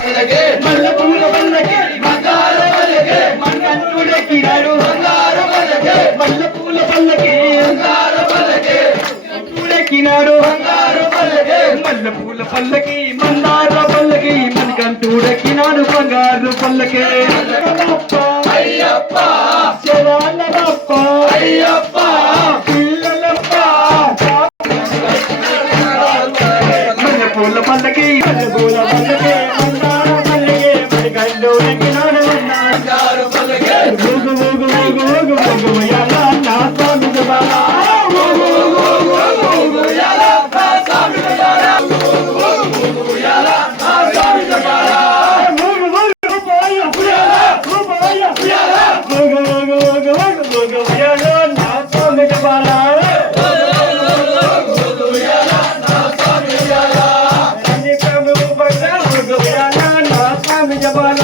మల్లెపూల పల్లకి బంగారు పల్లకి మన్నంతుడెక్కినాడు బంగారు పల్లకి మల్లెపూల పల్లకి బంగారు పల్లకి ఎక్కినాడు బంగారు పల్లకి మల్లెపూల పల్లకి మందార పల్లకి మణికంఠుడెక్కినాడు బంగారు పల్లకి అయ్యప్ప శివాలప్ప అయ్యప్ప పిల్లలప్ప మల్లెపూల పల్లకి మల్లెపూల పల్లకి మందార పల్లకి మణికంఠుడెక్కినాడు బంగారు పల్లకి ఊగు ఊగు ఊగు ఊగు ఊగు ఉయ్యాల నా స్వామి జబాల ఊగు ఊగు ఊగు ఊగు ఉయ్యాల నా స్వామి జబాల ఊగు ఊగు ఉయ్యాల నా స్వామి జబాల ఊగు ఊగు ఉయ్యాల ఉయ్యాల ఊగు ఊగు ఊగు ఊగు ఉయ్యాల నా స్వామి జబాల ఊగు ఉయ్యాల నా స్వామి జబాల అన్ని కము పడ ఊగు ఉయ్యాల నా స్వామి జబాల